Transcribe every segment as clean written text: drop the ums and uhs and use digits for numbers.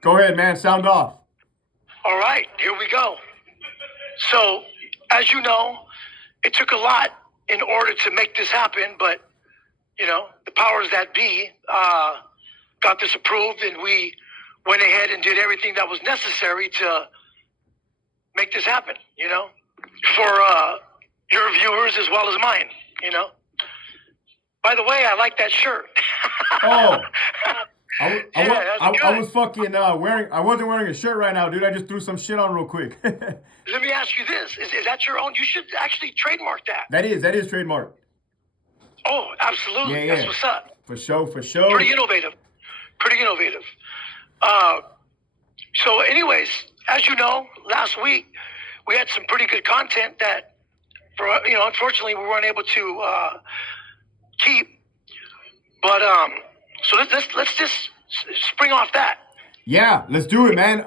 Go ahead, man. Sound off. All right, here we go. So, as you know, it took a lot in order to make this happen, but the powers that be got this approved, and we went ahead and did everything that was necessary to make this happen. For your viewers as well as mine. By the way, I like that shirt. Oh, Yeah, that's I good. was fucking wearing. I wasn't wearing a shirt right now, dude. I just threw some shit on real quick. Let me ask you this: is that your own? You should actually trademark that. That is trademark. Oh, absolutely. Yeah, That's yeah. what's up. For sure, for sure. Pretty innovative. Pretty innovative. Uh, so, anyways, as you know, last week we had some pretty good content that, unfortunately, we weren't able to keep. But so let's just spring off that. Yeah, let's do it, man.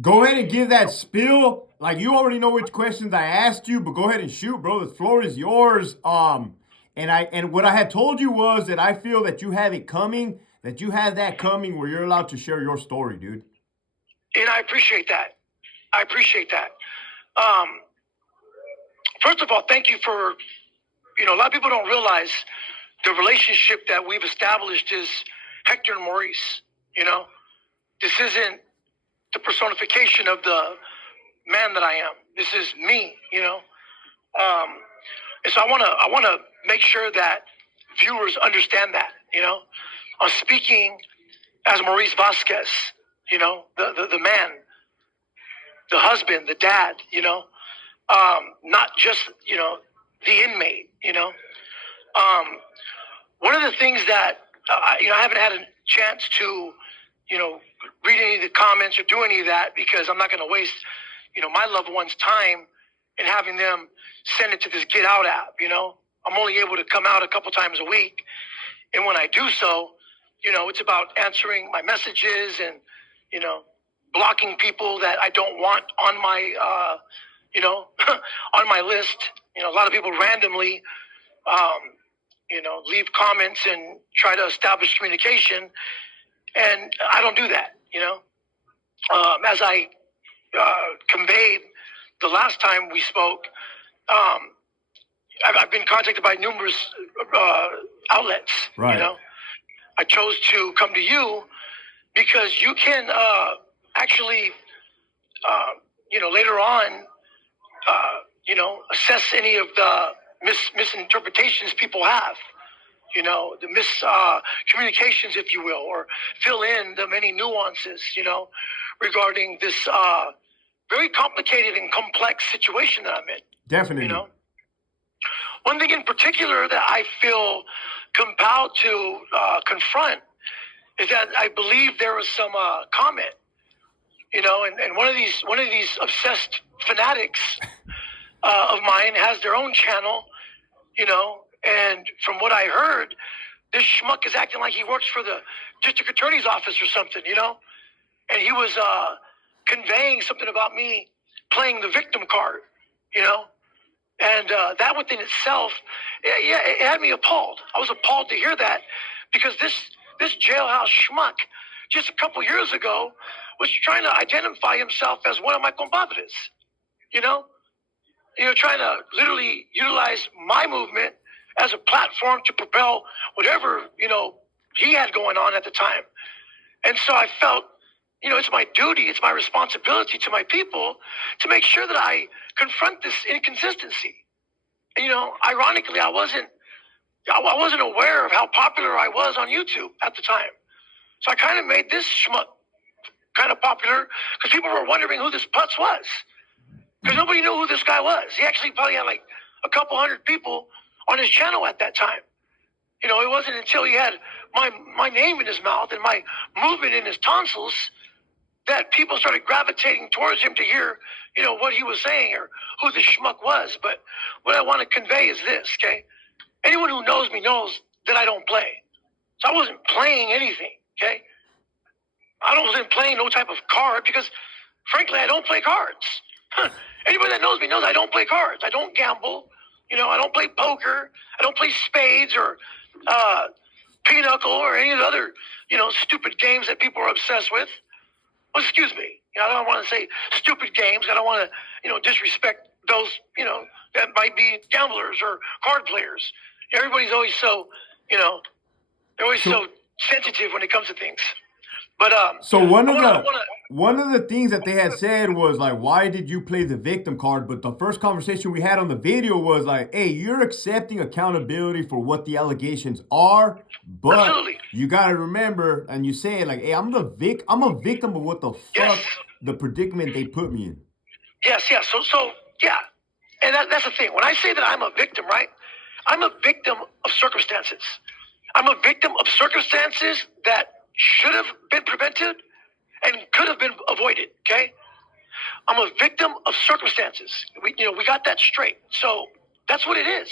Go ahead and give that spiel. Like you already know which questions I asked you, but go ahead and shoot, bro. The floor is yours. And what I had told you was that I feel that you have it coming, that you have that coming where you're allowed to share your story, dude. And I appreciate that. I appreciate that. First of all, thank you for, a lot of people don't realize the relationship that we've established is Hector and Maurice. This isn't the personification of the man that I am. This is me, and so I wanna make sure that viewers understand that, I'm speaking as Maurice Vasquez, the man, the husband, the dad, not just, the inmate, one of the things that, I haven't had a chance to, read any of the comments or do any of that because I'm not going to waste, my loved ones' time in having them send it to this Get Out app, I'm only able to come out a couple times a week. And when I do so, it's about answering my messages and, blocking people that I don't want on my, on my list. A lot of people randomly, leave comments and try to establish communication. And I don't do that, As I conveyed the last time we spoke, I've been contacted by numerous outlets, Right. I chose to come to you because you can actually, later on, assess any of the misinterpretations people have, the miscommunications, if you will, or fill in the many nuances, regarding this very complicated and complex situation that I'm in. Definitely. One thing in particular that I feel compelled to confront is that I believe there was some comment, and one of these obsessed fanatics of mine has their own channel, and from what I heard, this schmuck is acting like he works for the district attorney's office or something, and he was conveying something about me playing the victim card, and that within itself, it had me appalled. I was appalled to hear that because this jailhouse schmuck just a couple years ago was trying to identify himself as one of my compadres, trying to literally utilize my movement as a platform to propel whatever, he had going on at the time. And so I felt, it's my duty, it's my responsibility to my people to make sure that I confront this inconsistency. And, ironically, I wasn't aware of how popular I was on YouTube at the time. So I kind of made this schmuck kind of popular because people were wondering who this putz was. Because nobody knew who this guy was. He actually probably had like a couple hundred people on his channel at that time. It wasn't until he had my name in his mouth and my movement in his tonsils that people started gravitating towards him to hear, what he was saying or who the schmuck was. But what I want to convey is this, okay? Anyone who knows me knows that I don't play. So I wasn't playing anything, okay? I wasn't playing no type of card because, frankly, I don't play cards. Anybody that knows me knows I don't play cards. I don't gamble. I don't play poker. I don't play spades or pinochle or any of the other, stupid games that people are obsessed with. Well, excuse me. I don't want to say stupid games. I don't want to, disrespect those, that might be gamblers or card players. Everybody's always so, they're always so sensitive when it comes to things. But so one of the things that they had said was like, why did you play the victim card? But the first conversation we had on the video was like, hey, you're accepting accountability for what the allegations are, but absolutely. you gotta remember, and you say like, hey, I'm a victim of what the fuck the predicament they put me in. Yes. So yeah, and that's the thing. When I say that I'm a victim, right? I'm a victim of circumstances. I'm a victim of circumstances that should have been prevented and could have been avoided. Okay, I'm a victim of circumstances. We got that straight. So that's what it is.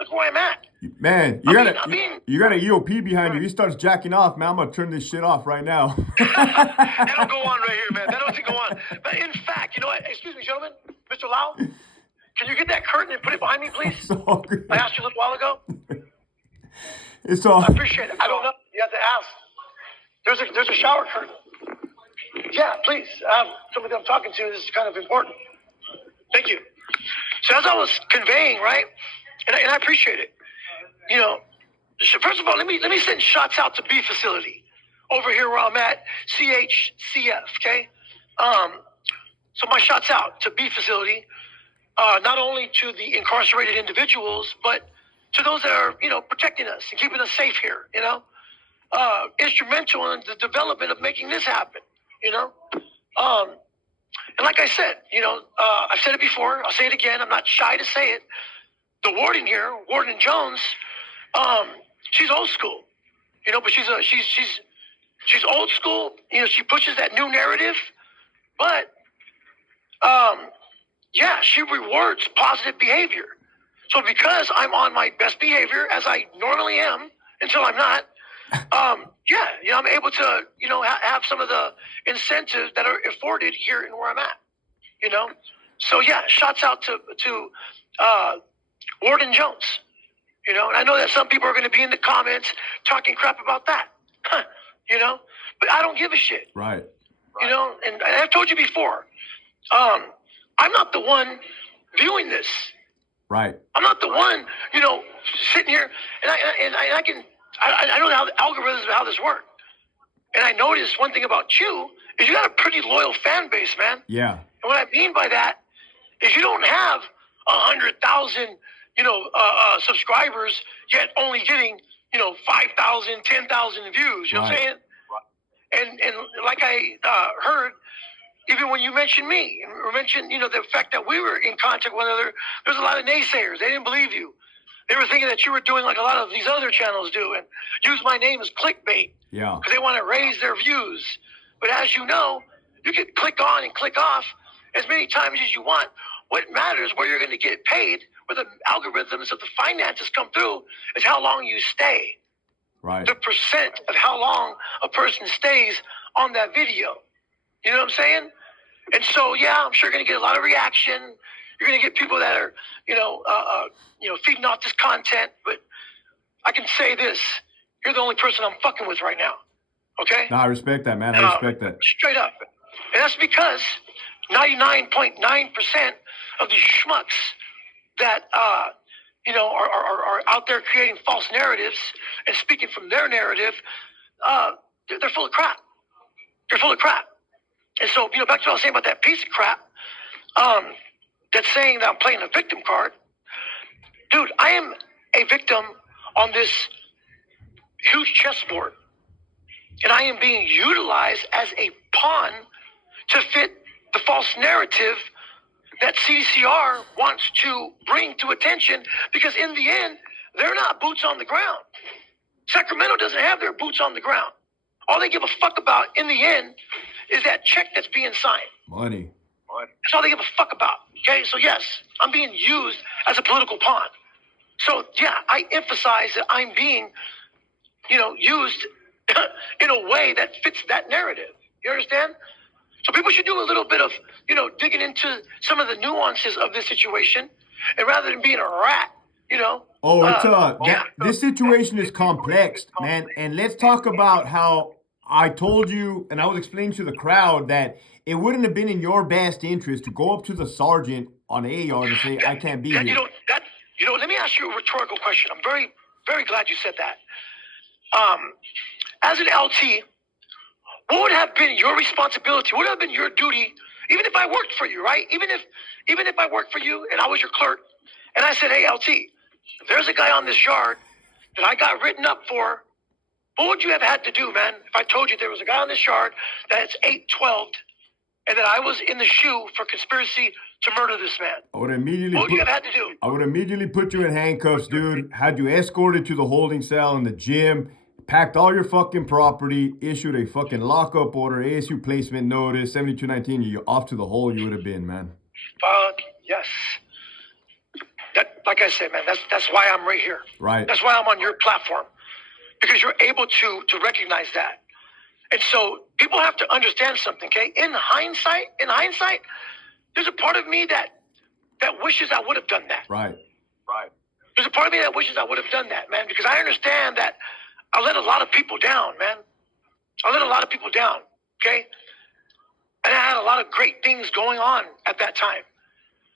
Look where I'm at. Man, you got an EOP behind you. He starts jacking off, man. I'm gonna turn this shit off right now. That'll go on right here, man. That'll go on. But in fact, you know what? Excuse me, gentlemen, Mr. Lau, can you get that curtain and put it behind me, please? I asked you a little while ago. It's all. I appreciate it. I don't know. You have to ask. There's a shower curtain. Yeah, please. Somebody I'm talking to. This is kind of important. Thank you. So as I was conveying, right, and I appreciate it. So first of all, let me send shots out to B facility over here where I'm at, CHCF. Okay. So my shots out to B facility, not only to the incarcerated individuals, but to those that are protecting us and keeping us safe here. Instrumental in the development of making this happen. And like I said, I've said it before. I'll say it again. I'm not shy to say it. The warden here, Warden Jones, she's old school, but she's old school. She pushes that new narrative, but she rewards positive behavior. So because I'm on my best behavior, as I normally am until I'm not, I'm able to, have some of the incentives that are afforded here and where I'm at, So shouts out to Warden Jones, and I know that some people are going to be in the comments talking crap about that, but I don't give a shit. Right. And I've told you before, I'm not the one viewing this. Right. I'm not the one, sitting here, and I know how the algorithms of how this work. And I noticed one thing about you is you got a pretty loyal fan base, man. Yeah. And what I mean by that is you don't have 100,000, subscribers, yet only getting, 5,000, 10,000 views. You know what I'm saying? Right. And like I heard, even when you mentioned me, or mentioned, the fact that we were in contact with one another, there's a lot of naysayers. They didn't believe you. They were thinking that you were doing like a lot of these other channels do and use my name as clickbait. Yeah. Because they want to raise their views. But as you know, you can click on and click off as many times as you want. What matters, where you're going to get paid, where the algorithms of the finances come through, is how long you stay. Right. The percent of how long a person stays on that video. You know what I'm saying? And so, I'm sure you're going to get a lot of reaction. You're going to get people that are, feeding off this content. But I can say this: you're the only person I'm fucking with right now. Okay? No, I respect that, man. I respect that. Straight up. And that's because 99.9% of these schmucks that are out there creating false narratives and speaking from their narrative, they're full of crap. They're full of crap. And so, back to what I was saying about that piece of crap, that's saying that I'm playing a victim card. Dude, I am a victim on this huge chessboard. And I am being utilized as a pawn to fit the false narrative that CDCR wants to bring to attention, because in the end, they're not boots on the ground. Sacramento doesn't have their boots on the ground. All they give a fuck about in the end is that check that's being signed. Money. That's all they give a fuck about. Okay, so yes, I'm being used as a political pawn. So I emphasize that I'm being, used in a way that fits that narrative. You understand? So people should do a little bit of, digging into some of the nuances of this situation, and rather than being a rat, Oh, it's this situation is complex, man. And let's talk about how I told you, and I was explaining to the crowd that it wouldn't have been in your best interest to go up to the sergeant on A yard and say, "I can't be here." Let me ask you a rhetorical question. I'm very, very glad you said that. As an LT, what would have been your responsibility? What would have been your duty, even if I worked for you, right? Even if I worked for you and I was your clerk, and I said, "Hey, LT, there's a guy on this yard that I got written up for." What would you have had to do, man? If I told you there was a guy on this yard that's 812 and that I was in the shoe for conspiracy to murder this man? I would immediately. What would you have had to do? I would immediately put you in handcuffs, dude. Had you escorted to the holding cell in the gym, packed all your fucking property, issued a fucking lockup order, ASU placement notice, 7219. You off to the hole you would have been, man. Yes. Like I said, man, that's why I'm right here. Right. That's why I'm on your platform. Because you're able to recognize that. And so people have to understand something, okay? In hindsight, there's a part of me that wishes I would have done that. Right. There's a part of me that wishes I would have done that, man, because I understand that I let a lot of people down, man. I let a lot of people down, okay? And I had a lot of great things going on at that time.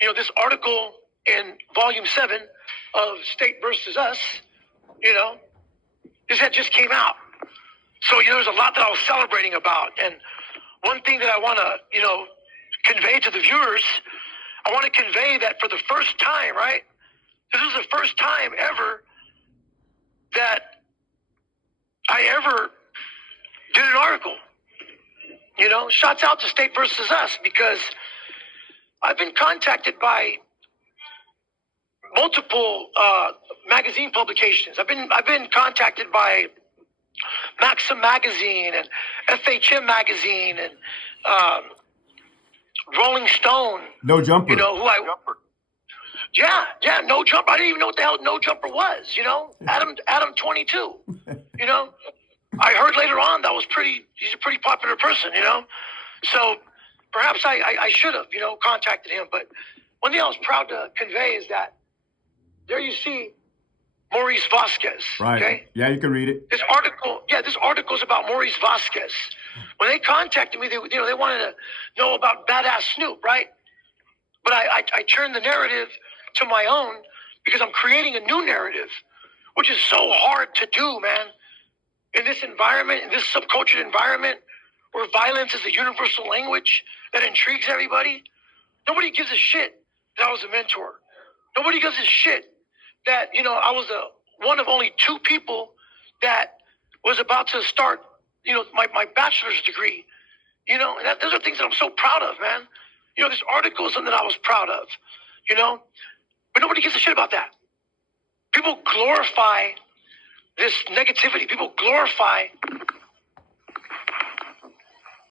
This article in Volume 7 of State versus Us, this had just came out. So, there's a lot that I was celebrating about. And one thing that I want to, convey to the viewers, I want to convey that for the first time, right? This is the first time ever that I ever did an article. Shouts out to State versus Us, because I've been contacted by multiple magazine publications. I've been contacted by Maxim magazine and FHM magazine and Rolling Stone. No Jumper. Yeah, No Jumper. I didn't even know what the hell No Jumper was. Adam 22. I heard later on he's a pretty popular person. So perhaps I should have contacted him. But one thing I was proud to convey is that there you see Maurice Vasquez. Right. Okay? Yeah, you can read it. This article is about Maurice Vasquez. When they contacted me, they wanted to know about badass Snoop, right? But I turned the narrative to my own because I'm creating a new narrative, which is so hard to do, man. In this environment, in this subcultured environment, where violence is a universal language that intrigues everybody, nobody gives a shit that I was a mentor. Nobody gives a shit that, I was one of only 2 people that was about to start, my bachelor's degree. And those are things that I'm so proud of, man. This article is something that I was proud of, but nobody gives a shit about that. People glorify this negativity. People glorify